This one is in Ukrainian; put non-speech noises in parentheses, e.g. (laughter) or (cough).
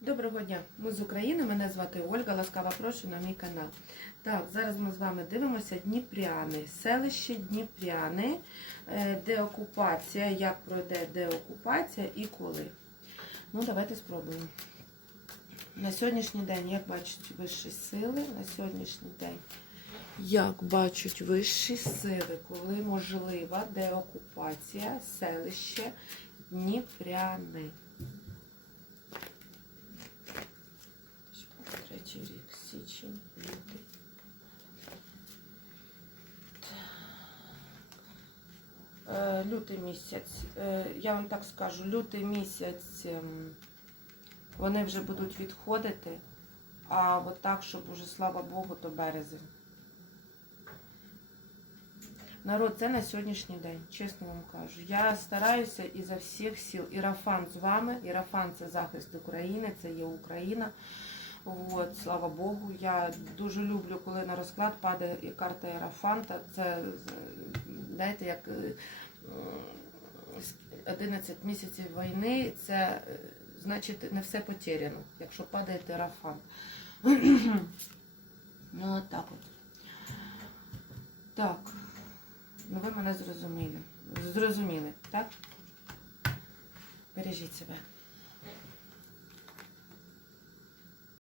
Доброго дня, ми з України. Мене звати Ольга. Ласкаво прошу на мій канал. Так, зараз ми з вами дивимося Дніпряни, селище Дніпряни, е, деокупація, як пройде деокупація і коли. Ну, давайте спробуємо. На сьогоднішній день, як бачать вищі сили, на сьогоднішній день, як бачать вищі сили, коли можлива деокупація селища Дніпряни. Лютий місяць. Е, Я вам так скажу, лютий місяць ем, вони вже будуть відходити, а от так, щоб уже, слава Богу, то березень. Народ, це на сьогоднішній день, чесно вам кажу. Я стараюся ізо всіх сил. Ірафан з вами. Ірафан це захист України, це є Україна. От, слава Богу. Я дуже люблю, коли на розклад падає карта Ірафанта. Це, е, знаєте, як е, е, 11 місяців війни, це е, значить не все потеряно, якщо падає Ірафант. (clears throat) Ну, от так от. Так. Ну ви мене зрозуміли. Зрозуміли, так? Бережіть себе.